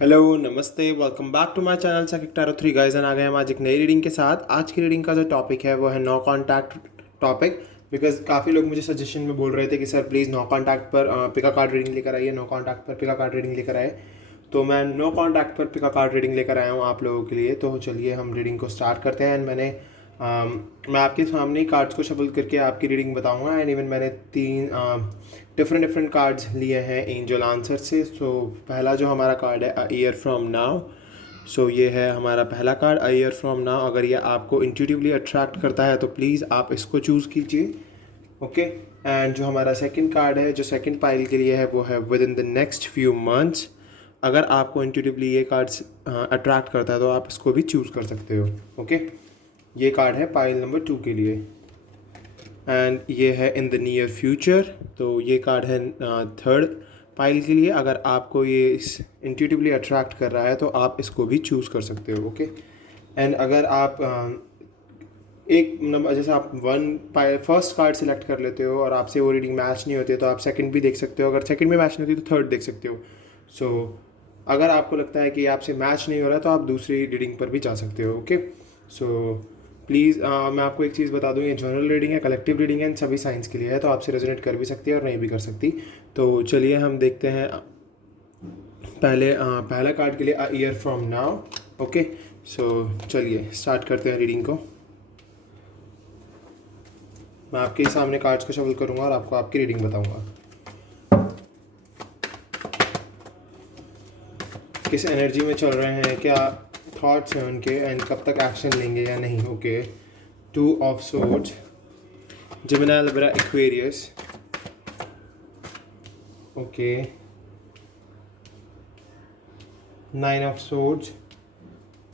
Hello नमस्ते, welcome back to my channel Saqib tarot 3 guys. And आ गए हम आज एक नई रीडिंग के साथ। आज की रीडिंग का जो टॉपिक है वो है नो कॉन्टैक्ट टॉपिक। बिकॉज काफ़ी लोग मुझे सजेशन में बोल रहे थे कि सर प्लीज़ नो कॉन्टैक्ट पर पिका कार्ड रीडिंग लेकर आइए, नो कॉन्टैक्ट पर पिका कार्ड रीडिंग लेकर आए। तो मैं नो कॉन्टैक्ट पर पिका कार्ड रीडिंग लेकर आया हूँ आप लोगों के लिए। तो चलिए हम रीडिंग को स्टार्ट करते हैं। एंड मैं आपके सामने कार्ड्स को शफल करके आपकी रीडिंग बताऊंगा। एंड इवन मैंने 3 डिफरेंट कार्ड्स लिए हैं एंजल आंसर से। सो पहला जो हमारा कार्ड है अ ईयर फ्रॉम नाउ। सो ये है हमारा पहला card a year from now. अगर ये आपको इंट्यूटिवली अट्रैक्ट करता है तो प्लीज़ आप इसको चूज़ कीजिए। ओके। एंड जो हमारा सेकंड कार्ड है, जो सेकंड पाइल के लिए है, वो है within the next few months. अगर आपको इंट्यूटिवली ये कार्ड्स अट्रैक्ट करता है तो आप इसको भी चूज़ कर सकते हो। ओके। ये कार्ड है पाइल नंबर 2 के लिए। एंड ये है इन द नियर फ्यूचर। तो ये कार्ड है थर्ड पाइल के लिए। अगर आपको ये इस इंट्यूटिवली अट्रैक्ट कर रहा है तो आप इसको भी चूज़ कर सकते हो। ओके। एंड अगर आप एक नंबर, जैसे आप फर्स्ट कार्ड सिलेक्ट कर लेते हो और आपसे वो रीडिंग मैच नहीं होती है तो आप सेकंड भी देख सकते हो। अगर सेकंड में मैच नहीं होती तो थर्ड देख सकते हो। सो अगर आपको लगता है कि आपसे मैच नहीं हो रहा तो आप दूसरी रीडिंग पर भी जा सकते हो। ओके। सो प्लीज़ मैं आपको एक चीज़ बता दूं, ये जनरल रीडिंग है, कलेक्टिव रीडिंग है, सभी साइंस के लिए है। तो आपसे रेजोनेट कर भी सकती है और नहीं भी कर सकती। तो चलिए हम देखते हैं पहला कार्ड के लिए a year from now. Okay. So चलिए स्टार्ट करते हैं रीडिंग को। मैं आपके सामने कार्ड्स को शफल करूंगा और आपको आपकी रीडिंग बताऊंगा। किस एनर्जी में चल रहे हैं, क्या थॉट्स हैं उनके, एंड कब तक एक्शन लेंगे या नहीं। Okay. 2 of swords, Gemini, Libra, Aquarius. Okay. 9 of swords.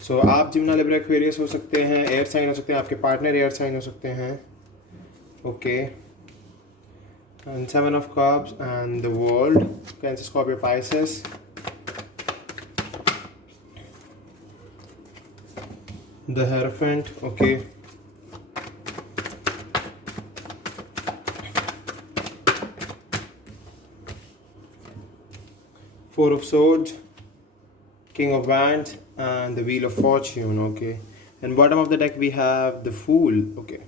So आप जेमिनी, लिब्रा, एक्वेरियस हो सकते हैं, एयर साइन हो सकते हैं, आपके पार्टनर एयर साइन हो सकते हैं। Okay. And 7 of cups and the world, cancer, Scorpio, Pisces. The hierophant. Okay. 4 of swords, king of wands and the wheel of fortune. Okay. And bottom of the deck we have the fool. Okay.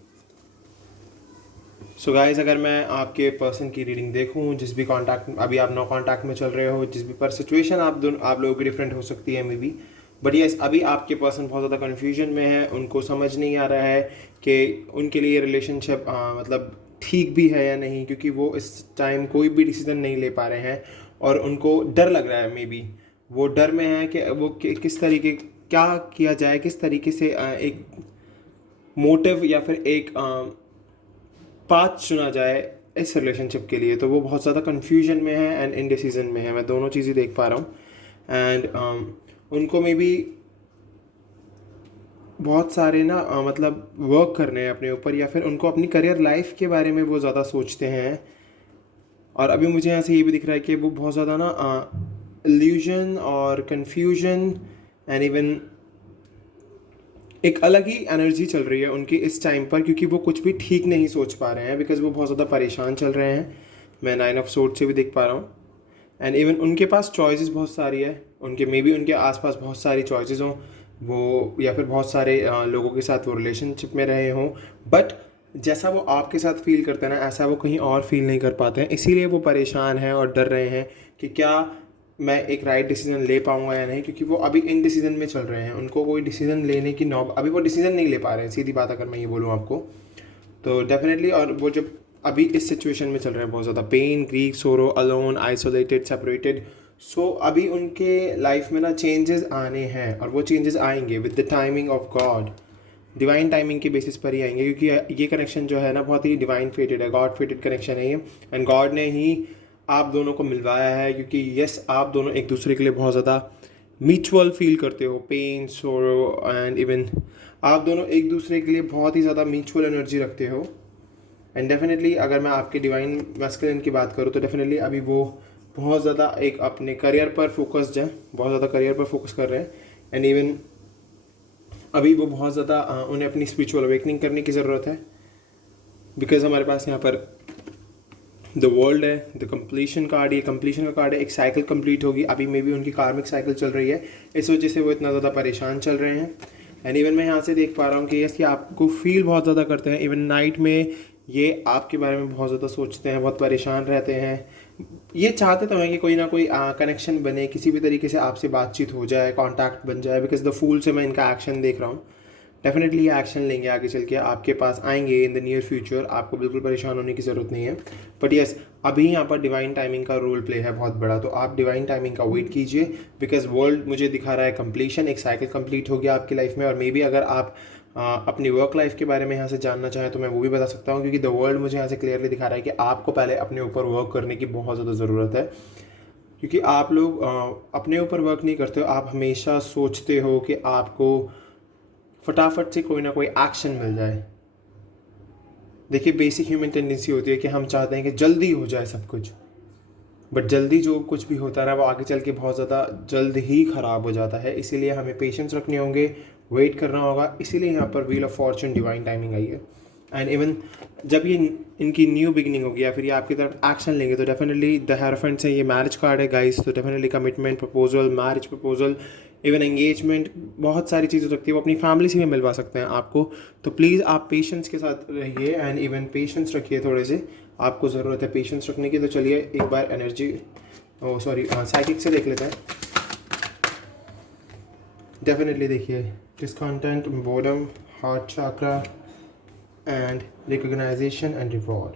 So guys, अगर मैं आपके person की reading देखूं, जिस भी contact, अभी आप no contact में चल रहे हो, जिस भी पर सिचुएशन आप लोगों की डिफरेंट हो सकती है मे बी, बट यस अभी आपके पर्सन बहुत ज़्यादा कन्फ्यूजन में है। उनको समझ नहीं आ रहा है कि उनके लिए रिलेशनशिप मतलब ठीक भी है या नहीं, क्योंकि वो इस टाइम कोई भी डिसीजन नहीं ले पा रहे हैं और उनको डर लग रहा है। मे बी वो डर में है कि वो किस तरीके, क्या किया जाए, किस तरीके से एक मोटिव या फिर एक पाथ चुना जाए इस रिलेशनशिप के लिए। तो वो बहुत ज़्यादा कन्फ्यूजन में है एंड इनडिसीजन में है। मैं दोनों चीज़ें देख पा रहा हूँ। एंड उनको मे बी बहुत सारे ना मतलब वर्क करने हैं अपने ऊपर, या फिर उनको अपनी करियर लाइफ के बारे में वो ज़्यादा सोचते हैं। और अभी मुझे यहाँ से ये भी दिख रहा है कि वो बहुत ज़्यादा ना इल्यूजन और कन्फ्यूजन एंड इवन एक अलग ही एनर्जी चल रही है उनकी इस टाइम पर, क्योंकि वो कुछ भी ठीक नहीं सोच पा रहे हैं, बिकॉज वो बहुत ज़्यादा परेशान चल रहे हैं। मैं 9 ऑफ सोर्ड से भी देख पा रहा हूँ। एंड इवन उनके पास चॉइसेस बहुत सारी है, उनके मे बी उनके आसपास बहुत सारी चॉइसेस हों वो, या फिर बहुत सारे लोगों के साथ वो रिलेशनशिप में रहे हों, बट जैसा वो आपके साथ फील करते हैं ना, ऐसा वो कहीं और फील नहीं कर पाते हैं। इसीलिए वो परेशान हैं और डर रहे हैं कि क्या मैं एक राइट डिसीजन ले पाऊंगा या नहीं, क्योंकि वो अभी इन डिसीजन में चल रहे हैं। उनको कोई डिसीजन लेने की अभी वो डिसीजन नहीं ले पा रहे हैं, सीधी बात अगर मैं ये बोलूँ आपको तो डेफिनेटली। और वो जब अभी इस सिचुएशन में चल रहे हैं, बहुत ज़्यादा पेन, ग्रीफ, सोरो, अलोन, आइसोलेटेड, सेपरेटेड। सो अभी उनके लाइफ में ना चेंजेस आने हैं और वो चेंजेस आएंगे with the timing of God. Divine timing के बेसिस पर ही आएंगे, क्योंकि ये कनेक्शन जो है ना बहुत ही डिवाइन फेटेड है, गॉड फेटेड कनेक्शन है ये। एंड गॉड ने ही आप दोनों को मिलवाया है, क्योंकि यस आप दोनों एक दूसरे के लिए बहुत ज़्यादा म्यूचुअल फील करते हो, पेन, सोरो एंड इवन आप दोनों एक दूसरे के लिए बहुत ही ज़्यादा म्यूचुअल एनर्जी रखते हो। एंड डेफिनेटली अगर मैं आपके डिवाइन मैस्कुलिन की बात करूँ तो डेफिनेटली अभी वो बहुत ज़्यादा एक अपने करियर पर फोकस्ड हैं, बहुत ज़्यादा करियर पर फोकस कर रहे हैं। एंड इवन अभी वो बहुत ज़्यादा उन्हें अपनी स्पिरिचुअल अवेकनिंग करने की ज़रूरत है, बिकॉज हमारे पास यहाँ पर द वर्ल्ड है, द कंप्लीशन कार्ड, ये कंप्लीशन का कार्ड है। एक साइकिल कंप्लीट होगी, अभी मे बी उनकी कार्मिक साइकिल चल रही है, इस वजह से वो इतना ज़्यादा परेशान चल रहे हैं। एंड इवन मैं यहाँ से देख पा रहा हूँ कि यस, ये आपको फील बहुत ज़्यादा करते हैं। इवन नाइट में ये आपके बारे में बहुत ज़्यादा सोचते हैं, बहुत परेशान रहते हैं। ये चाहते तो हैं कि कोई ना कोई कनेक्शन बने, किसी भी तरीके से आपसे बातचीत हो जाए, कॉन्टैक्ट बन जाए। बिकॉज द फूल से मैं इनका एक्शन देख रहा हूँ। डेफिनेटली ये एक्शन लेंगे, आगे चल के आपके पास आएंगे इन द नियर फ्यूचर। आपको बिल्कुल परेशान होने की ज़रूरत नहीं है। बट यस, अभी यहाँ पर डिवाइन टाइमिंग का रोल प्ले है बहुत बड़ा, तो आप डिवाइन टाइमिंग का वेट कीजिए। बिकॉज वर्ल्ड मुझे दिखा रहा है कंप्लीशन, एक साइकिल कंप्लीट हो गया आपकी लाइफ में। और मे बी अगर आप अपनी वर्क लाइफ के बारे में यहाँ से जानना चाहें तो मैं वो भी बता सकता हूँ, क्योंकि द वर्ल्ड मुझे यहाँ से क्लियरली दिखा रहा है कि आपको पहले अपने ऊपर वर्क करने की बहुत ज़्यादा ज़रूरत है। क्योंकि आप लोग अपने ऊपर वर्क नहीं करते हो, आप हमेशा सोचते हो कि आपको फटाफट से कोई ना कोई एक्शन मिल जाए। देखिए, बेसिक ह्यूमन टेंडेंसी होती है कि हम चाहते हैं कि जल्दी हो जाए सब कुछ, बट जल्दी जो कुछ भी होता है ना, वो आगे चल के बहुत ज़्यादा जल्द ही ख़राब हो जाता है। इसीलिए हमें पेशेंस रखने होंगे, वेट करना होगा। इसीलिए यहाँ पर wheel of fortune divine timing आई है। एंड इवन जब ये इनकी न्यू बिगनिंग होगी या फिर ये आपकी तरफ एक्शन लेंगे, तो डेफिनेटली द हेरोफेंट से ये मैरिज कार्ड है गाइस। तो definitely commitment proposal, marriage proposal, even engagement, बहुत सारी चीज़ें हो सकती है। वो अपनी फैमिली से भी मिलवा सकते हैं आपको। तो प्लीज़ आप पेशेंस के साथ रहिए एंड इवन पेशेंस रखिए थोड़े से, आपको ज़रूरत है पेशेंस रखने की। तो चलिए एक बार एनर्जी साइकिक से देख लेते हैं। डेफिनेटली देखिए, discontent, boredom, heart chakra and recognization and reward.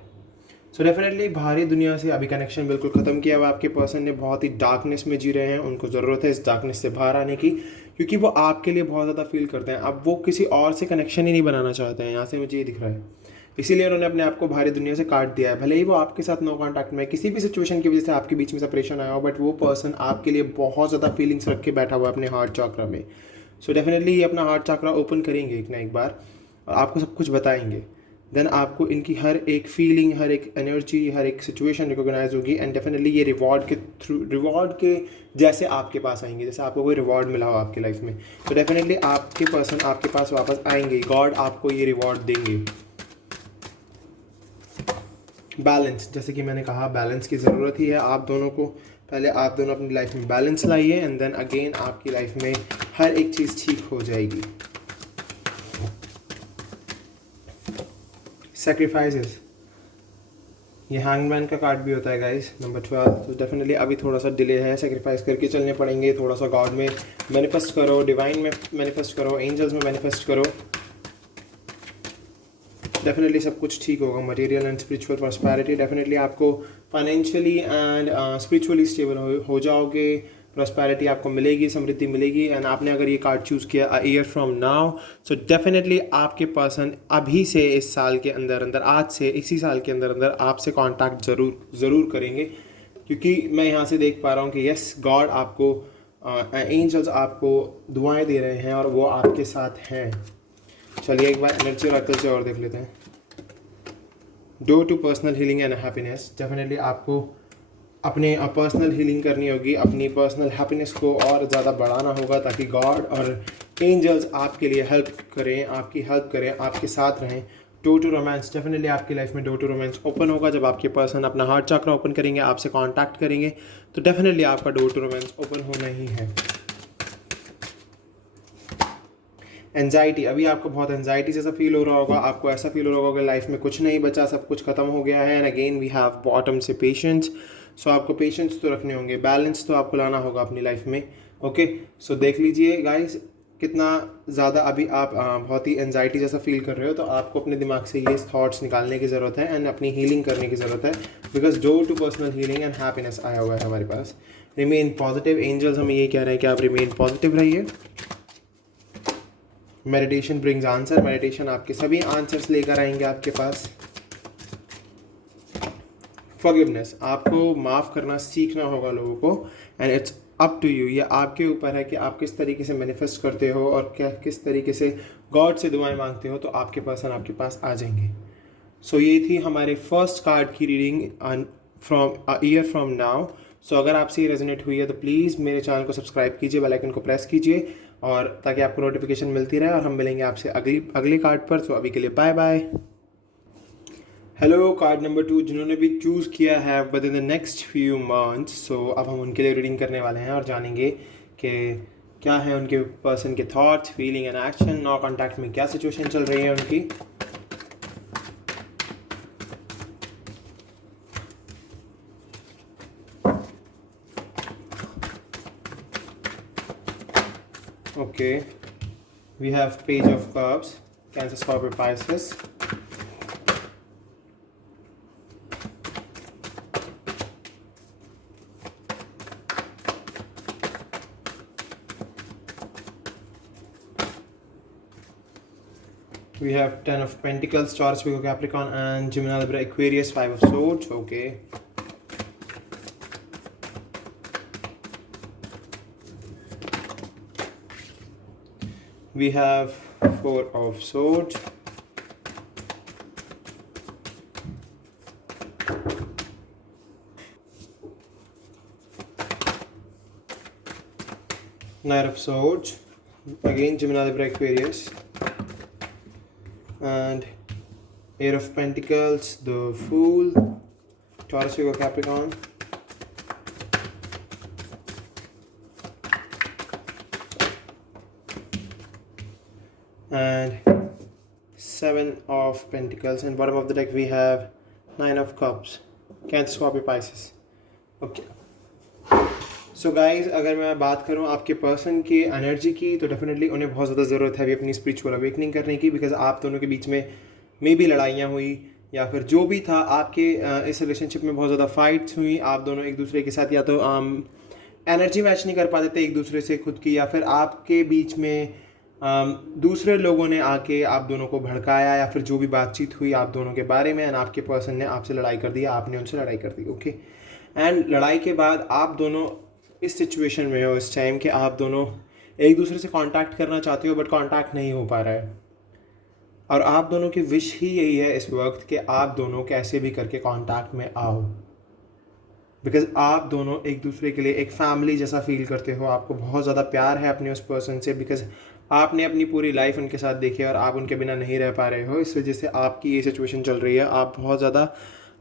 So definitely बाहरी दुनिया से अभी कनेक्शन बिल्कुल ख़त्म किया हुआ आपके पर्सन ने। बहुत ही डार्कनेस में जी रहे हैं, उनको ज़रूरत है इस डार्कनेस से बाहर आने की, क्योंकि वो आपके लिए बहुत ज़्यादा फील करते हैं। अब वो किसी और से कनेक्शन ही नहीं बनाना चाहते हैं, यहाँ से मुझे ये दिख रहा है। इसीलिए उन्होंने अपने आप को बाहरी दुनिया से काट दिया है। भले ही वो आपके साथ नो कॉन्टैक्ट में, किसी भी सिचुएशन की वजह से आपके बीच में सेपरेशन आया हो, बट वो पर्सन आपके लिए बहुत ज़्यादा फीलिंग्स रख के बैठा हुआ है अपने हार्ट चाक्रा में। सो डेफिनेटली ये अपना हार्ट चाक्रा ओपन करेंगे एक ना एक बार और आपको सब कुछ बताएंगे। देन आपको इनकी हर एक फीलिंग, हर एक एनर्जी, हर एक सिचुएशन रिकॉग्नाइज होगी। एंड डेफिनेटली ये रिवॉर्ड के थ्रू, रिवॉर्ड के जैसे आपके पास आएंगे, जैसे आपको कोई रिवॉर्ड मिला हो आपकी लाइफ में, तो डेफिनेटली आपके पर्सन आपके पास वापस आएंगे। गॉड आपको ये रिवॉर्ड देंगे। बैलेंस, जैसे कि मैंने कहा, बैलेंस की ज़रूरत ही है आप दोनों को। पहले आप दोनों अपनी लाइफ में बैलेंस लाइए एंड देन अगेन आपकी लाइफ में हर एक चीज़ ठीक हो जाएगी। सैक्रिफाइसेस, ये हैंगमैन का कार्ड भी होता है गाइस, नंबर 12। तो डेफिनेटली अभी थोड़ा सा डिले है, सैक्रिफाइस करके चलने पड़ेंगे। थोड़ा सा गॉड में मैनिफेस्ट करो, डिवाइन में मैनिफेस्ट करो, एंजल्स में मैनिफेस्ट करो। डेफिनेटली सब कुछ ठीक होगा। Material and spiritual prosperity, definitely आपको फाइनेंशियली एंड स्पिरिचुअली स्टेबल हो जाओगे। प्रॉस्पेरिटी आपको मिलेगी, समृद्धि मिलेगी। एंड आपने अगर ये कार्ड चूज़ किया अ year from now, so definitely आपके पर्सन अभी से इस साल के अंदर अंदर, आज से इसी साल के अंदर अंदर आपसे कांटेक्ट ज़रूर करेंगे। क्योंकि मैं यहाँ से देख पा रहा हूँ कि यस, गॉड आपको, एंजल्स आपको दुआएं दे रहे हैं और वो आपके साथ हैं। चलिए एक बार एनर्जी ऑरेकल से और देख लेते हैं। Door to personal healing and happiness, definitely आपको अपने पर्सनल हीलिंग करनी होगी, अपनी पर्सनल हैप्पीनेस को और ज़्यादा बढ़ाना होगा, ताकि गॉड और एंजल्स आपके लिए हेल्प करें, आपकी हेल्प करें, आपके साथ रहें। डोर टू रोमांस, डेफिनेटली आपकी लाइफ में डोर टू रोमांस ओपन होगा जब आपके पर्सन अपना हार्ट चक्र ओपन करेंगे, आपसे कांटेक्ट करेंगे, तो डेफिनेटली आपका डोर टू रोमांस ओपन होना ही है। एंजाइटी, अभी आपको बहुत एंजाइटी जैसा फील हो रहा होगा, आपको ऐसा फील हो रहा होगा कि लाइफ में कुछ नहीं बचा, सब कुछ खत्म हो गया है। And again we have bottom से पेशेंस। सो आपको पेशेंस तो रखने होंगे, बैलेंस तो आपको लाना होगा अपनी लाइफ में। ओके, सो देख लीजिए गाइस, कितना ज़्यादा अभी आप बहुत ही एंजाइटी जैसा फील कर रहे हो, तो आपको अपने दिमाग से ये थॉट्स निकालने की ज़रूरत है एंड अपनी हीलिंग करने की ज़रूरत है। Because door to personal healing and happiness आया हुआ है हमारे पास। रिमेन पॉजिटिव, एंजल्स हमें ये कह रहे हैं कि आप रिमेन पॉजिटिव रहिए। मेडिटेशन ब्रिंग्स आंसर, मेडिटेशन आपके सभी आंसर्स लेकर आएंगे आपके पास। फॉरगिवनेस, आपको माफ़ करना सीखना होगा लोगों को। And it's up to you, ये आपके ऊपर है कि आप किस तरीके से मैनिफेस्ट करते हो और क्या किस तरीके से गॉड से दुआएं मांगते हो, तो आपके पर्सन आपके पास आ जाएंगे। सो ये थी हमारे फर्स्ट कार्ड की reading from a year from now. So अगर आपसे ये रेजोनेट हुई है तो प्लीज़ मेरे चैनल को सब्सक्राइब कीजिए, बेल आइकन को प्रेस कीजिए, और ताकि आपको नोटिफिकेशन मिलती रहे। और हम मिलेंगे आपसे अगले कार्ड पर। सो अभी के लिए bye bye. Hello card number 2 जिन्होंने भी चूज़ किया है within the next few months, so अब हम उनके लिए रीडिंग करने वाले हैं और जानेंगे कि क्या है उनके पर्सन के thoughts, feeling and action, no contact में क्या सिचुएशन चल रही है उनकी। Okay, we have page of cups, cancer, Scorpio, Pisces. We have Ten of Pentacles, Taurus, Virgo, Capricorn, and Gemini, Libra, Aquarius, Five of Swords. Okay. We have Four of Swords. Knight of Swords. Again, Gemini, Libra, Aquarius. And Eight of Pentacles, the Fool, Taurus, Virgo, Capricorn. And Seven of Pentacles, and bottom of the deck we have Nine of Cups, Cancer, Scorpio, Pisces. Okay. So guys, अगर मैं बात करूं आपके person की energy की, तो definitely उन्हें बहुत ज़्यादा ज़रूरत है अभी अपनी स्पिरिचुअल अवेकनिंग करने की, बिकॉज आप दोनों के बीच में मे भी लड़ाइयाँ हुई या फिर जो भी था आपके इस रिलेशनशिप में बहुत ज़्यादा फाइट्स हुई। आप दोनों एक दूसरे के साथ या तो एनर्जी मैच नहीं कर पाते थे एक दूसरे से खुद की, या फिर आपके बीच में दूसरे लोगों ने आके आप दोनों को भड़काया, या फिर जो भी बातचीत हुई आप दोनों के बारे में, एंड आपके पर्सन ने आपसे लड़ाई कर दी, आपने उनसे लड़ाई कर दी। ओके, एंड लड़ाई के बाद आप दोनों इस सिचुएशन में हो इस टाइम कि आप दोनों एक दूसरे से कांटेक्ट करना चाहते हो बट कांटेक्ट नहीं हो पा रहा है, और आप दोनों की विश ही यही है इस वक्त कि आप दोनों कैसे भी करके कांटेक्ट में आओ, बिकॉज आप दोनों एक दूसरे के लिए एक फैमिली जैसा फील करते हो। आपको बहुत ज़्यादा प्यार है अपने उस पर्सन से, बिकॉज आपने अपनी पूरी लाइफ उनके साथ देखी है और आप उनके बिना नहीं रह पा रहे हो। इस वजह से आपकी ये सिचुएशन चल रही है। आप बहुत ज़्यादा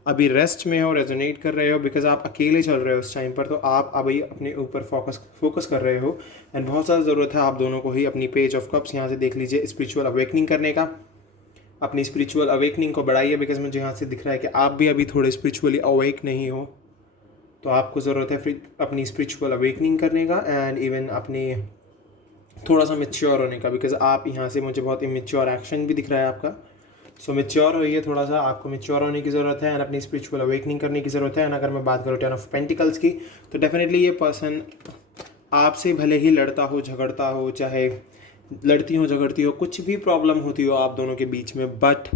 अभी रेस्ट में हो, रेजोनेट कर रहे हो, बिकॉज आप अकेले चल रहे हो उस टाइम पर, तो आप अभी अपने ऊपर फोकस कर रहे हो, एंड बहुत ज़्यादा ज़रूरत है आप दोनों को ही अपनी पेज ऑफ कप्स यहाँ से देख लीजिए स्पिरिचुअल अवेकनिंग करने का। अपनी स्पिरिचुअल अवेकनिंग को बढ़ाइए, बिकॉज मुझे यहाँ से दिख रहा है कि आप भी अभी थोड़े स्पिरिचुअली अवेक नहीं हो, तो आपको ज़रूरत है फिर अपनी स्पिरिचुअल अवेकनिंग करने का, एंड इवन अपनी थोड़ा सा मेच्योर होने का, बिकॉज आप यहाँ से मुझे बहुत इमेच्योर एक्शन भी दिख रहा है आपका। सो मेच्योर होइए, थोड़ा सा आपको मेच्योर होने की ज़रूरत है, एंड अपनी स्पिरिचुअल अवेकनिंग करने की ज़रूरत है। एंड अगर मैं बात करूँ टेन ऑफ पेंटिकल्स की, तो डेफिनेटली ये पर्सन आपसे भले ही लड़ता हो, झगड़ता हो, चाहे लड़ती हो, झगड़ती हो, कुछ भी प्रॉब्लम होती हो आप दोनों के बीच में, बट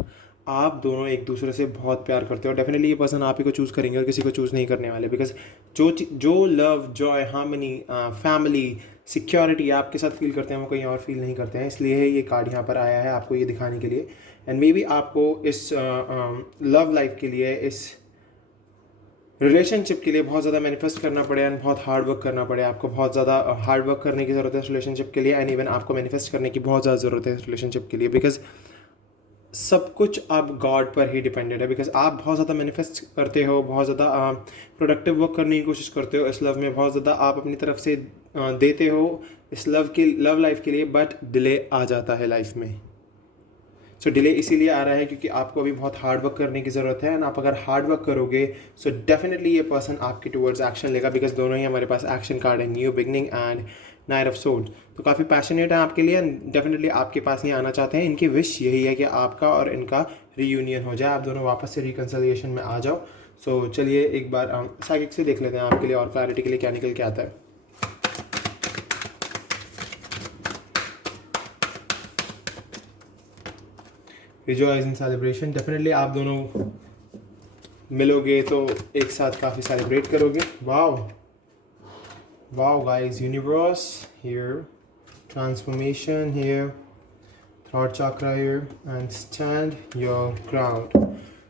आप दोनों एक दूसरे से बहुत प्यार करते हो। डेफिनेटली ये पर्सन आप ही को चूज़ करेंगे और किसी को चूज़ नहीं करने वाले, बिकॉज जो love, Joy, harmony, family, security आपके साथ फील करते हैं वो कहीं और फील नहीं करते हैं। इसलिए ये कार्ड यहाँ पर आया है आपको ये दिखाने के लिए, एंड मे बी आपको इस लव लाइफ के लिए, इस रिलेशनशिप के लिए बहुत ज़्यादा मैनिफेस्ट करना पड़े, एंड बहुत हार्ड वर्क करना पड़े। आपको बहुत ज़्यादा हार्ड वर्क करने की ज़रूरत है इस रिलेशनशिप के लिए, एंड इवन आपको मैनिफेस्ट करने की बहुत ज़्यादा ज़रूरत है इस रिलेशनशिप के लिए, बिकॉज सब कुछ अब गॉड पर ही डिपेंडेंट है। बिकॉज आप बहुत ज़्यादा मैनिफेस्ट करते हो, बहुत ज़्यादा प्रोडक्टिव वर्क करने की कोशिश करते हो इस लव में, बहुत ज़्यादा आप अपनी तरफ से देते हो इस लव लाइफ के लिए, बट डिले आ जाता है लाइफ में। सो डिले इसीलिए आ रहा है क्योंकि आपको अभी बहुत हार्ड वर्क करने की ज़रूरत है, एंड आप अगर हार्ड वर्क करोगे सो डेफिनेटली ये पर्सन आपके टुवर्ड्स एक्शन लेगा, बिकॉज दोनों ही हमारे पास एक्शन कार्ड है, new beginning and night of swords. तो काफ़ी पैशनेट है आपके लिए, डेफिनेटली आपके पास ही आना चाहते हैं। इनकी विश यही है कि आपका और इनका रीयूनियन हो जाए, आप दोनों वापस से रिकन्सिलिएशन में आ जाओ। सो चलिए एक बार साइकिक से देख लेते हैं आपके लिए और क्लैरिटी के लिए क्या निकल के आता है। रिजॉइस इन सेलिब्रेशन, डेफिनेटली आप दोनों मिलोगे तो एक साथ काफ़ी सेलिब्रेट करोगे। Wow wow guys, universe here, transformation here, throat chakra here, and stand your ground.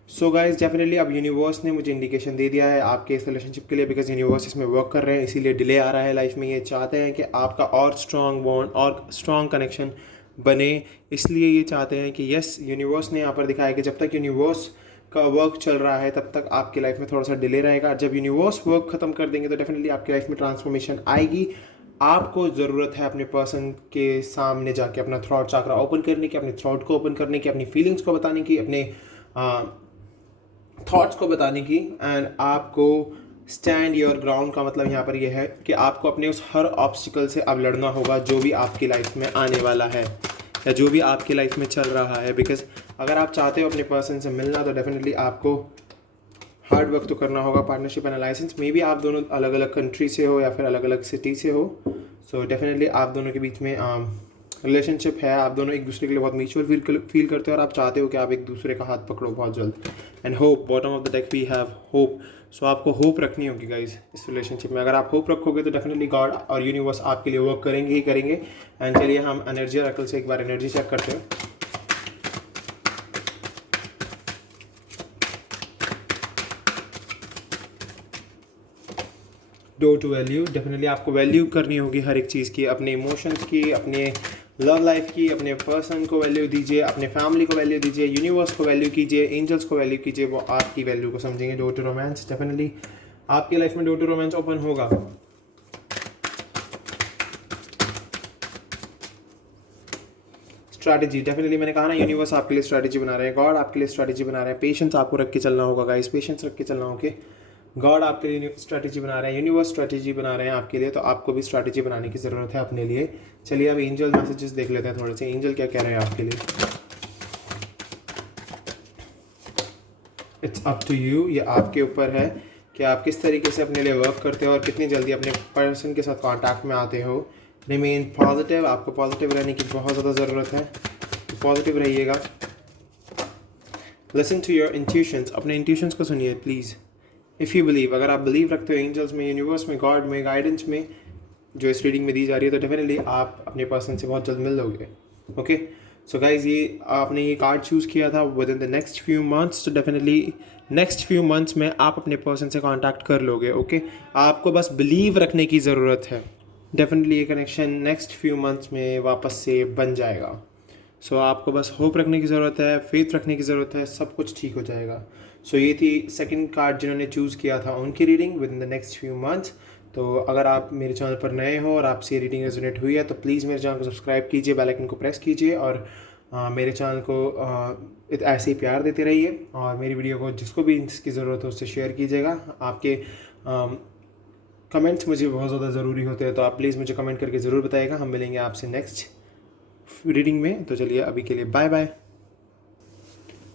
So guys, definitely अब यूनिवर्स ने मुझे इंडिकेशन दे दिया है आपके इस रिलेशनशिप के लिए, बिकॉज यूनिवर्स इसमें वर्क कर रहे हैं, इसीलिए डिले आ रहा है लाइफ में। ये चाहते हैं कि आपका और स्ट्रॉन्ग बॉन्ड और स्ट्रॉन्ग कनेक्शन बने, इसलिए ये चाहते हैं कि यस, यूनिवर्स ने यहाँ पर दिखाया कि जब तक यूनिवर्स का वर्क चल रहा है तब तक आपकी लाइफ में थोड़ा सा डिले रहेगा। जब यूनिवर्स वर्क ख़त्म कर देंगे तो डेफिनेटली आपकी लाइफ में ट्रांसफॉर्मेशन आएगी। आपको ज़रूरत है अपने पर्सन के सामने जाके अपना थ्रॉट चाकरा ओपन करने की, अपने थ्रॉट को ओपन करने की, अपनी फीलिंग्स को बताने की, अपने थॉट्स को बताने की। एंड आपको स्टैंड योर ग्राउंड का मतलब यहाँ पर यह है कि आपको अपने उस हर ऑब्स्टिकल से अब लड़ना होगा जो भी आपकी लाइफ में आने वाला है या जो भी आपकी लाइफ में चल रहा है। बिकॉज अगर आप चाहते हो अपने पर्सन से मिलना तो डेफिनेटली आपको हार्ड वर्क तो करना होगा। पार्टनरशिप एनालिसिस में भी आप दोनों अलग अलग कंट्री से हो या फिर अलग अलग सिटी से हो, सो डेफिनेटली आप दोनों के बीच में रिलेशनशिप है, आप दोनों एक दूसरे के लिए बहुत म्यूचुअल फील करते हो और आप चाहते हो कि आप एक दूसरे का हाथ पकड़ो बहुत जल्द। And hope, bottom of the deck we have hope. So आपको होप रखनी होगी गाइज इस रिलेशनशिप में। अगर आप होप रखोगे तो डेफिनेटली गॉड और यूनिवर्स आपके लिए वर्क करेंगे ही करेंगे। एंड चलिए हम एनर्जी ऑरेकल से एक बार एनर्जी चेक करते हैं। डोर टू वैल्यू, डेफिनेटली आपको वैल्यू करनी होगी हर एक चीज़ की, अपने इमोशंस की, अपने लव लाइफ की, अपने पर्सन को वैल्यू दीजिए, अपने फैमिली को वैल्यू दीजिए, यूनिवर्स को वैल्यू कीजिए, एंजल्स को वैल्यू कीजिए, वो आपकी वैल्यू को समझेंगे। डोर टू रोमांस, डेफिनेटली आपकी लाइफ में डोर टू रोमांस ओपन होगा। स्ट्रैटेजी, डेफिनेटली मैंने कहा ना यूनिवर्स आपके लिए स्ट्रैटेजी बना रहे हैं, गॉड आपके लिए स्ट्रैटेजी बना रहे हैं। पेशेंस आपको रख के चलना होगा गाइस, पेशेंस रख के चलना होगा। गॉड आपके लिए स्ट्रैटेजी बना रहे हैं, यूनिवर्स स्ट्रैटेजी बना रहे हैं आपके लिए, तो आपको भी स्ट्रैटेजी बनाने की ज़रूरत है अपने लिए। चलिए अब एंजल मैसेजेस देख लेते हैं थोड़े से, एंजल क्या कह रहे हैं आपके लिए। इट्स अप टू यू, ये आपके ऊपर है कि आप किस तरीके से अपने लिए वर्क करते हो और कितनी जल्दी अपने पर्सन के साथ कॉन्टैक्ट में आते हो। रिमेन पॉजिटिव, आपको पॉजिटिव रहने की बहुत ज़्यादा ज़रूरत है, तो पॉजिटिव रहिएगा। लिसन टू योर इंट्यूशंस, अपने इंट्यूशंस को सुनिए प्लीज़। इफ़ यू बिलीव, अगर आप बिलीव रखते हो एंजल्स में, यूनिवर्स में, गॉड में, गाइडेंस में जो इस रीडिंग में दी जा रही है, तो डेफिनेटली आप अपने पर्सन से बहुत जल्द मिल लोगे। ओके, सो गाइज ये आपने ये कार्ड चूज़ किया था with in the next few months, तो डेफिनेटली नेक्स्ट फ्यू मंथ्स में आप अपने पर्सन से कांटेक्ट कर लोगे। ओके, आपको बस बिलीव रखने की ज़रूरत है, डेफिनेटली ये कनेक्शन नेक्स्ट फ्यू मंथ्स में वापस से बन जाएगा। सो आपको बस होप रखने की ज़रूरत है, फेथ रखने की ज़रूरत है, सब कुछ ठीक हो जाएगा। सो ये थी सेकंड कार्ड जिन्होंने चूज़ किया था उनकी reading with in the next few months. तो अगर आप मेरे चैनल पर नए हो और आपसे रीडिंग रेजोनेट हुई है तो प्लीज़ मेरे चैनल को सब्सक्राइब कीजिए, बेल आइकन को प्रेस कीजिए और मेरे चैनल को ऐसे ही प्यार देते रहिए और मेरी वीडियो को जिसको भी इसकी ज़रूरत हो उससे शेयर कीजिएगा। आपके कमेंट्स मुझे बहुत ज़्यादा ज़रूरी होते हैं, तो आप प्लीज़ मुझे कमेंट करके ज़रूर बताइएगा। हम मिलेंगे आपसे नेक्स्ट रीडिंग में, तो चलिए अभी के लिए bye bye.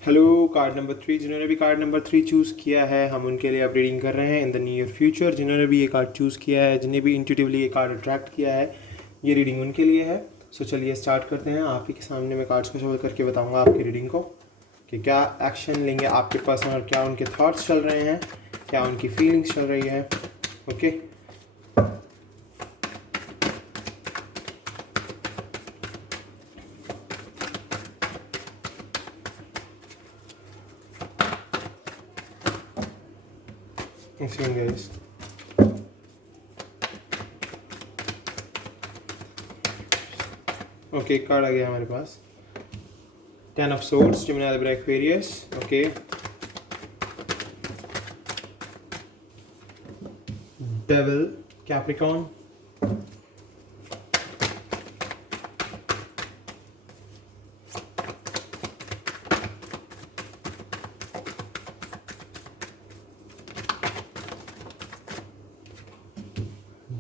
Hello card number 3, जिन्होंने भी कार्ड नंबर 3 चूज़ किया है हम उनके लिए अब रीडिंग कर रहे हैं इन द नियर फ्यूचर। जिन्होंने भी ये कार्ड चूज़ किया है, जिन्हें भी इंट्यूटिवली ये कार्ड अट्रैक्ट किया है, ये रीडिंग उनके लिए है। सो चलिए स्टार्ट करते हैं। आप ही के सामने मैं कार्ड्स को शफल करके बताऊंगा आपकी रीडिंग को कि क्या एक्शन लेंगे आपके पर्सन और क्या उनके थॉट्स चल रहे हैं, क्या उनकी फीलिंग्स चल रही है। ओके, ओके, कार्ड आ गया हमारे पास 10 of Swords, Gemini, Libra, Aquarius. Okay, Devil, Capricorn,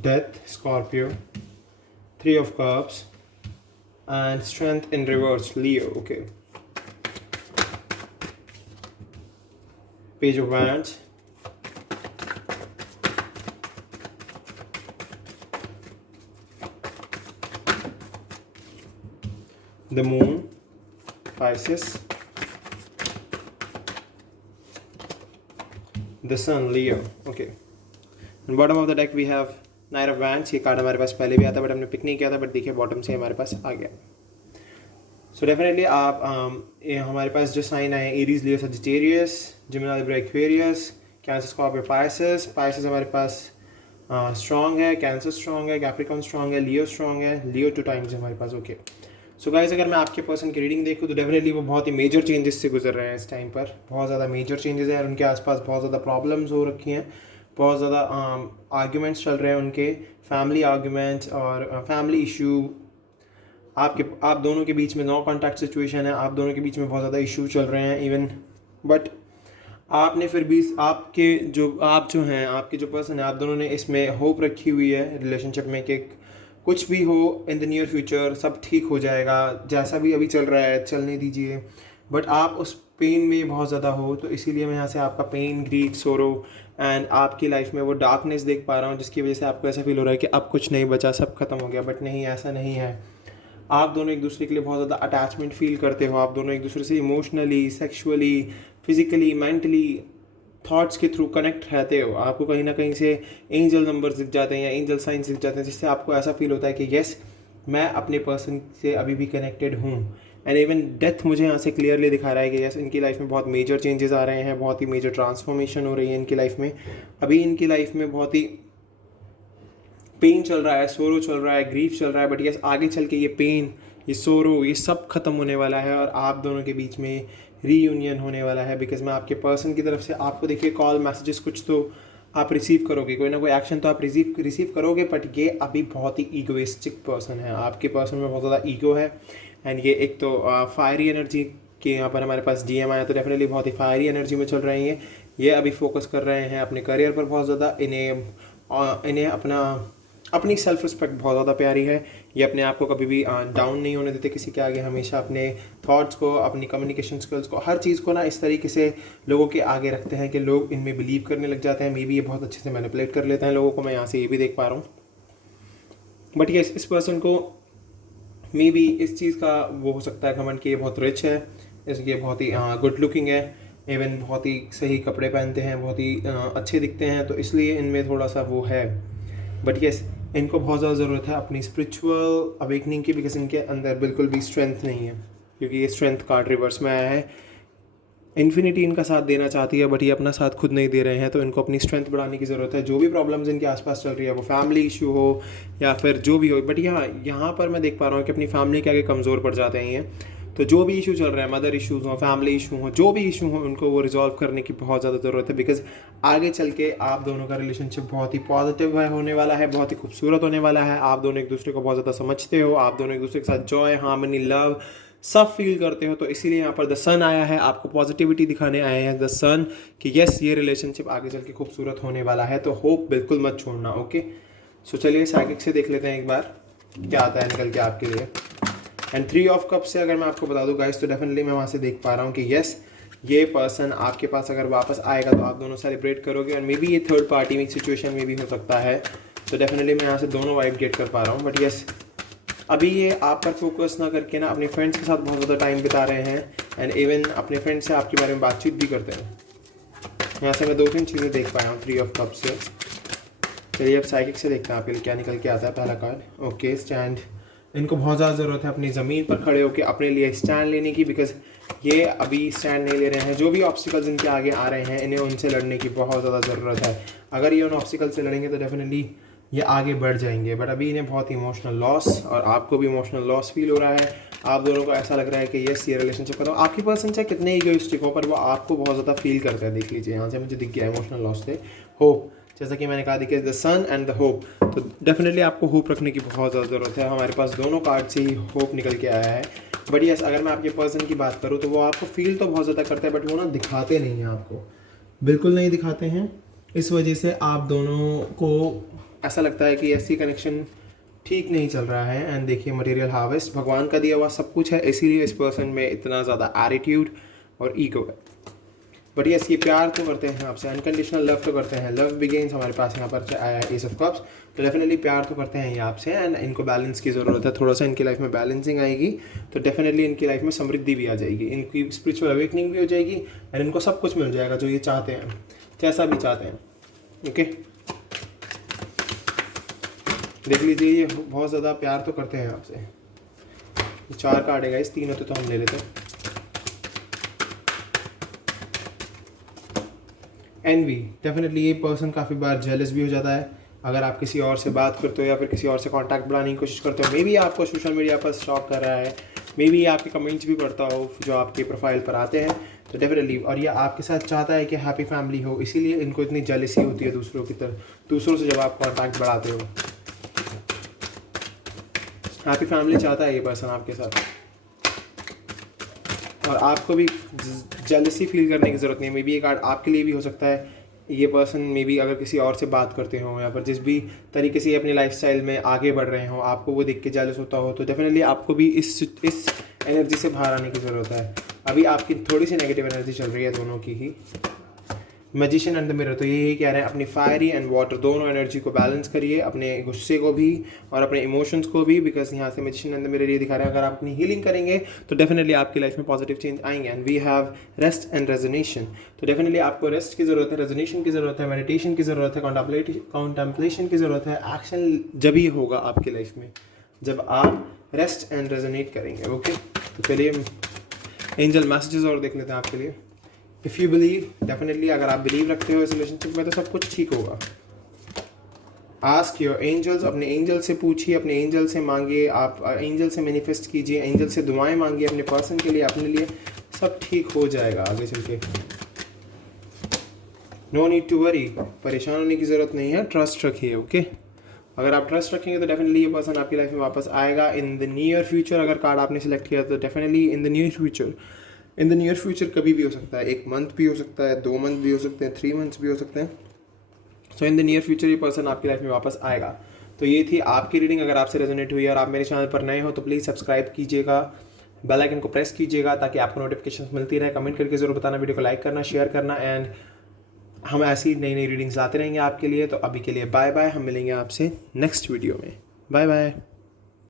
Death, Scorpio, 3 of Cups, and Strength in reverse, Leo. Okay, Page of Wands, the Moon, Pisces, the Sun, Leo. Okay, and bottom of the deck we have Knight of Wands। ये card हमारे पास पहले भी आता but हमने pick नहीं किया था, but देखिए बॉटम से हमारे पास आ गया। सो डेफिनेटली आप ये हमारे पास जो साइन आए Aries, Leo, Sagittarius, Gemini, Libra, Aquarius, Cancer, Scorpio, Pisces. Pisces हमारे पास स्ट्रॉन्ग है, कैंसर स्ट्रॉन्ग है, कैप्रिकॉर्न स्ट्रॉन्ग है, लियो स्ट्रॉन्ग है, लियो 2 टाइम्स हमारे पास। ओके, सो गाइस, अगर मैं आपके पर्सन की रीडिंग देखूँ तो डेफिनेटली वो बहुत ही मेजर चेंजेस से गुजर रहे हैं इस टाइम पर। बहुत ज़्यादा मेजर चेंजेस हैं और उनके आसपास बहुत ज़्यादा प्रॉब्लम्स हो रखी हैं, बहुत ज़्यादा आर्ग्यूमेंट्स चल रहे हैं उनके, फैमिली आर्ग्यूमेंट्स और फैमिली इशू। आप दोनों के बीच में नो कॉन्टैक्ट सिचुएशन है, आप दोनों के बीच में बहुत ज़्यादा इशू चल रहे हैं इवन। बट आपने फिर भी आप जो हैं, आपके जो पर्सन है, आप दोनों ने इसमें होप रखी हुई है रिलेशनशिप में कि कुछ भी हो इन द नियर फ्यूचर सब ठीक हो जाएगा, जैसा भी अभी चल रहा है चलने दीजिए। बट आप उस पेन में बहुत ज़्यादा हो, तो इसीलिए मैं यहाँ से आपका पेन, ग्रीफ, सोरो एंड आपकी लाइफ में वो डार्कनेस देख पा रहा हूँ, जिसकी वजह से आपको ऐसा फील हो रहा है कि अब कुछ नहीं बचा, सब खत्म हो गया। बट नहीं, ऐसा नहीं है। आप दोनों एक दूसरे के लिए बहुत ज़्यादा अटैचमेंट फील करते हो, आप दोनों एक दूसरे से emotionally, sexually, physically, mentally, thoughts के थ्रू कनेक्ट रहते हो। आपको कहीं ना कहीं से एंजल नंबर्स दिख जाते हैं या एंजल साइंस दिख जाते हैं, जिससे आपको ऐसा फील होता है कि यस, मैं अपने पर्सन से अभी भी कनेक्टेड हूँ। एंड इवन डेथ मुझे यहाँ से क्लियरली दिखा रहा है कि यस, इनकी लाइफ में बहुत मेजर चेंजेस आ रहे हैं, बहुत ही मेजर ट्रांसफॉर्मेशन हो रही है इनकी लाइफ में। अभी इनकी लाइफ में बहुत ही पेन चल रहा है, सोरो चल रहा है, ग्रीफ चल रहा है, बट यस, आगे चल के ये पेन, ये सोरो, ये सब खत्म होने वाला है और आप दोनों के बीच में रीयूनियन होने वाला है। बिकॉज मैं आपके पर्सन की तरफ से आपको देखिए कॉल, मैसेजेस कुछ तो आप रिसीव करोगे, कोई ना कोई एक्शन तो आप रिसीव करोगे। बट ये अभी बहुत ही ईगोइस्टिक पर्सन है, आपके पर्सन में बहुत ज़्यादा ईगो है। एंड ये एक तो फायरी एनर्जी के यहाँ पर हमारे पास डीएम आया, तो डेफिनेटली बहुत ही फायरी एनर्जी में चल रहे हैं। ये अभी फोकस कर रहे हैं अपने करियर पर बहुत ज़्यादा। इन्हें अपनी सेल्फ रिस्पेक्ट बहुत ज़्यादा प्यारी है। ये अपने आप को कभी भी डाउन नहीं होने देते किसी के आगे, हमेशा अपने थॉट्स को, अपनी कम्युनिकेशन स्किल्स को, हर चीज़ को ना इस तरीके से लोगों के आगे रखते हैं कि लोग इनमें बिलीव करने लग जाते हैं। मे बी ये बहुत अच्छे से मैनिपुलेट कर लेते हैं लोगों को, मैं यहाँ से ये भी देख पा रहा हूँ। बट ये इस पर्सन को मे बी इस चीज़ का वो हो सकता है घमंड कि ये बहुत रिच है, ये बहुत ही गुड लुकिंग है, इवन बहुत ही सही कपड़े पहनते हैं, बहुत ही अच्छे दिखते हैं, तो इसलिए इनमें थोड़ा सा वो है। बट यस, इनको बहुत ज़्यादा ज़रूरत है अपनी स्पिरिचुअल अवेकनिंग की, बिकॉज इनके अंदर बिल्कुल भी स्ट्रेंथ नहीं है, क्योंकि ये स्ट्रेंथ कार्ड रिवर्स में आया है। इन्फिनिटी इनका साथ देना चाहती है, बट ये अपना साथ खुद नहीं दे रहे हैं, तो इनको अपनी स्ट्रेंथ बढ़ाने की ज़रूरत है। जो भी प्रॉब्लम्स इनके आसपास चल रही है, वो फैमिली इशू हो या फिर जो भी हो, बट यहाँ पर मैं देख पा रहा हूँ कि अपनी फैमिली के आगे कमज़ोर पड़ जाते हैं ये। तो जो भी इशू चल रहा है, मदर इशूज़ हो, फैमिली इशू हो, जो भी इशू हो, उनको वो रिजॉल्व करने की बहुत ज़्यादा ज़रूरत है। बिकॉज आगे चल के आप दोनों का रिलेशनशिप बहुत ही पॉजिटिव होने वाला है, बहुत ही खूबसूरत होने वाला है। आप दोनों एक दूसरे को बहुत ज़्यादा समझते हो, आप दोनों एक दूसरे के साथ जॉय, हार्मनी, लव सब फील करते हो। तो इसीलिए यहाँ पर द सन आया है, आपको पॉजिटिविटी दिखाने आए हैं द सन कि यस, ये रिलेशनशिप आगे चल के खूबसूरत होने वाला है। तो होप बिल्कुल मत छोड़ना। ओके, सो चलिए साइकिक से देख लेते हैं एक बार क्या आता है निकल के आपके लिए। एंड 3 ऑफ कप से अगर मैं आपको बता दूं गाइस, तो डेफिनेटली मैं वहाँ से देख पा रहा हूँ कि यस, ये पर्सन आपके पास अगर वापस आएगा तो आप दोनों सेलिब्रेट करोगे। और मे बी ये थर्ड पार्टी में सिचुएशन में भी हो सकता है, तो डेफिनेटली मैं यहाँ से दोनों वाइब गेट कर पा रहा हूँ। बट यस, अभी ये आप पर फोकस ना करके ना अपने फ्रेंड्स के साथ बहुत ज़्यादा टाइम बिता रहे हैं, एंड इवन अपने फ्रेंड्स से आपके बारे में बातचीत भी करते हैं। यहाँ से मैं 2-3 चीज़ें देख पाया हूँ 3 ऑफ कप से। चलिए अब साइकिक से देखते हैं आपके लिए क्या निकल के आता है। पहला कार्ड, ओके, स्टैंड। इनको बहुत ज़्यादा ज़रूरत है अपनी ज़मीन पर खड़े होकर अपने लिए स्टैंड लेने की, बिकॉज ये अभी स्टैंड नहीं ले रहे हैं। जो भी ऑब्स्टिकल्स इनके आगे आ रहे हैं, इन्हें उनसे लड़ने की बहुत ज़्यादा ज़रूरत है। अगर ये उन ऑब्स्टिकल से लड़ेंगे तो डेफिनेटली ये आगे बढ़ जाएंगे। बट अभी इन्हें बहुत इमोशनल लॉस, और आपको भी इमोशनल लॉस फील हो रहा है। आप दोनों को ऐसा लग रहा है कि यस, ये रिलेशनशिप खत्म। आपकी पर्सन चाहे कितने ईगोइस्टिक हो, पर वो आपको बहुत ज़्यादा फील करता है। देख लीजिए, यहाँ से मुझे दिख गया इमोशनल लॉस से होप, जैसा कि मैंने कहा देखिए the sun and the hope. तो डेफिनेटली आपको होप रखने की बहुत ज़्यादा ज़रूरत है। हमारे पास दोनों कार्ड से ही होप निकल के आया है। बट यस, अगर मैं आपके पर्सन की बात करूँ तो वो आपको फील तो बहुत ज़्यादा करते हैं, बट वो ना दिखाते नहीं हैं, आपको बिल्कुल नहीं दिखाते हैं। इस वजह से आप दोनों को ऐसा लगता है कि ऐसी कनेक्शन ठीक नहीं चल रहा है। एंड देखिए, मटेरियल हार्वेस्ट, भगवान का दिया हुआ सब कुछ है, इसीलिए इस पर्सन में इतना ज़्यादा एटीट्यूड और ईगो है। बट यस, ये प्यार तो करते हैं आपसे, अनकंडीशनल लव तो करते हैं। लव बिगेन्स हमारे पास यहाँ पर आया है एस ऑफ कप्स, तो डेफिनेटली प्यार तो करते हैं ये आपसे। एंड इनको बैलेंस की ज़रूरत है, थोड़ा सा इनकी लाइफ में बैलेंसिंग आएगी, तो डेफिनेटली इनकी लाइफ में समृद्धि भी आ जाएगी, इनकी स्पिरिचुअल अवेकनिंग भी हो जाएगी, एंड इनको सब कुछ मिल जाएगा जो ये चाहते हैं, जैसा भी चाहते हैं। ओके, देख लीजिए, ये बहुत ज़्यादा प्यार तो करते हैं आपसे। 4 कार्ड है गाइस, 3 होते तो हम ले लेते हैं। एनवी, डेफिनेटली ये पर्सन काफ़ी बार जेलस भी हो जाता है, अगर आप किसी और से बात करते हो या फिर किसी और से कांटेक्ट बढ़ाने की कोशिश करते हो, मे बी आपको सोशल मीडिया पर स्टॉक कर रहा है, मे बी आपके कमेंट्स भी पढ़ता हो जो आपके प्रोफाइल पर आते हैं, तो डेफिनेटली, और ये आपके साथ चाहता है कि हैप्पी फैमिली हो, इसीलिए इनको इतनी जेलसी होती है दूसरों की तरफ, दूसरों से जब आप कांटेक्ट बढ़ाते हो। हैप्पी फैमिली चाहता है ये पर्सन आपके साथ, और आपको भी जेलसी फील करने की ज़रूरत नहीं है। मे बी ये कार्ड आपके लिए भी हो सकता है। ये पर्सन मे बी अगर किसी और से बात करते हो या फिर जिस भी तरीके से अपनी लाइफस्टाइल में आगे बढ़ रहे हो, आपको वो देख के जेलस होता हो, तो डेफिनेटली आपको भी इस एनर्जी से बाहर आने की ज़रूरत है। अभी आपकी थोड़ी सी नेगेटिव एनर्जी चल रही है दोनों की ही। मैजिशियन एंड द मिरर, तो यही कह रहे हैं अपनी फायरी एंड वाटर दोनों एनर्जी को बैलेंस करिए, अपने गुस्से को भी और अपने इमोशंस को भी, बिकॉज यहाँ से मैजिशियन एंड द मिरर ये दिखा रहे हैं अगर आप अपनी हीलिंग करेंगे तो डेफिनेटली आपकी लाइफ में पॉजिटिव चेंज आएंगे। And we have rest and resonation, तो डेफिनेटली आपको रेस्ट की ज़रूरत है, रेजोनेशन की ज़रूरत है, मेडिटेशन की ज़रूरत है, कॉन्टेम्पलेशन की ज़रूरत है। एक्शन जब ही होगा आपकी लाइफ में जब आप रेस्ट एंड रेजोनेट करेंगे। ओके, तो चलिए एंजल मैसेजेस और देख लेते हैं आपके लिए। इफ़ यू बिलीव, डेफिनेटली अगर आप बिलीव रखते हो इस रिलेशनशिप में तो सब कुछ ठीक होगा। आस्क योर एंजल्स, अपने एंजल से पूछिए, अपने एंजल से मांगिए, आप एंजल से मैनिफेस्ट कीजिए, एंजल से दुआएं मांगिए अपने पर्सन के लिए, अपने लिए, सब ठीक हो जाएगा आगे चल के। नो नीड टू वरी, परेशान होने की ज़रूरत नहीं है, ट्रस्ट रखिए। ओके, अगर आप ट्रस्ट रखेंगे तो डेफिनेटली ये पर्सन आपकी लाइफ में वापस आएगा इन द नियर फ्यूचर। अगर कार्ड आपने सेलेक्ट किया तो definitely in the near future, in the near future कभी भी हो सकता है, 1 मंथ भी हो सकता है, 2 मंथ भी हो सकते हैं, 3 मंथ्स भी हो सकते हैं। सो इन द नियर फ्यूचर ये पर्सन आपकी लाइफ में वापस आएगा। तो ये थी आपकी रीडिंग। अगर आपसे रेजोनेट हुई और आप मेरे चैनल पर नए हो तो प्लीज़ सब्सक्राइब कीजिएगा, बेल आइकन को प्रेस कीजिएगा ताकि आपको नोटिफिकेशन मिलती रहे। कमेंट करके ज़रूर बताना, वीडियो को लाइक करना, शेयर करना, एंड हम ऐसी नई नई रीडिंग्स लाते रहेंगे आपके लिए। तो अभी के लिए बाय बाय, हम मिलेंगे आपसे नेक्स्ट वीडियो में। Bye bye.